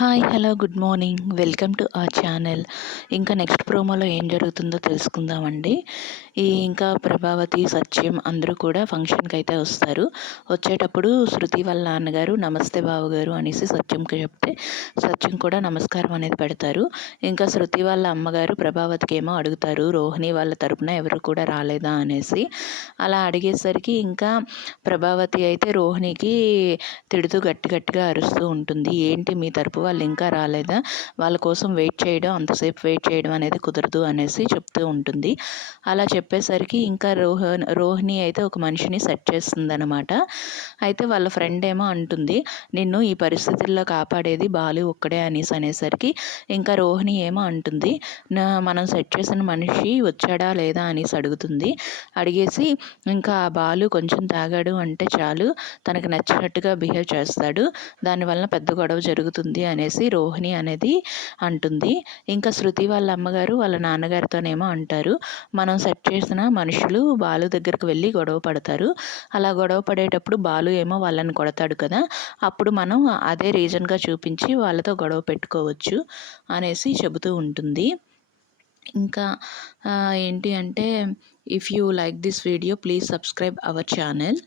Hi hello good morning welcome to ఆ channel ఇంకా next ప్రోమోలో ఏం జరుగుతుందో తెలుసుకుందామండి. ఈ ఇంకా ప్రభావతి సత్యం అందరూ కూడా ఫంక్షన్కి అయితే వస్తారు. వచ్చేటప్పుడు శృతి వాళ్ళ నాన్నగారు నమస్తే బావగారు అనేసి సత్యంకి చెప్తే సత్యం కూడా నమస్కారం అనేది పెడతారు. ఇంకా శృతి వాళ్ళ అమ్మగారు ప్రభావతికి ఏమో అడుగుతారు రోహిణి వాళ్ళ తరపున ఎవరు కూడా రాలేదా అనేసి. అలా అడిగేసరికి ఇంకా ప్రభావతి అయితే రోహిణికి తిడుతూ గట్టి గట్టిగా అరుస్తూ ఉంటుంది. ఏంటి మీ తరపు వాళ్ళు ఇంకా రాలేదా? వాళ్ళ కోసం వెయిట్ చేయడం అంతసేపు వెయిట్ చేయడం అనేది కుదరదు అనేసి చెప్తూ ఉంటుంది. అలా చెప్పేసరికి ఇంకా రోహన్ రోహిణి అయితే ఒక మనిషిని సెట్ చేస్తుంది అనమాట అయితే వాళ్ళ ఫ్రెండ్ ఏమో అంటుంది నిన్ను ఈ పరిస్థితుల్లో కాపాడేది బాలు ఒక్కడే అనేసి అనేసరికి ఇంకా రోహిణి ఏమో అంటుంది మనం సెట్ చేసిన మనిషి వచ్చాడా లేదా? అనేసి అడుగుతుంది. అడిగేసి ఇంకా ఆ బాలు కొంచెం తాగాడు అంటే చాలు తనకు నచ్చినట్టుగా బిహేవ్ చేస్తాడు దానివల్ల పెద్ద గొడవ జరుగుతుంది అనేసి రోహిణి అనేది అంటుంది. ఇంకా శృతి వాళ్ళ అమ్మగారు వాళ్ళ నాన్నగారితోనేమో అంటారు. మనం సెట్ చేసిన మనుషులు బాలు దగ్గరికి వెళ్ళి గొడవ పడతారు. అలా గొడవ పడేటప్పుడు బాలు ఏమో వాళ్ళని కొడతాడు కదా అప్పుడు మనం అదే రీజన్గా చూపించి వాళ్ళతో గొడవ పెట్టుకోవచ్చు అనేసి చెబుతూ ఉంటుంది. ఇంకా ఏంటి అంటే if you like this video please subscribe our channel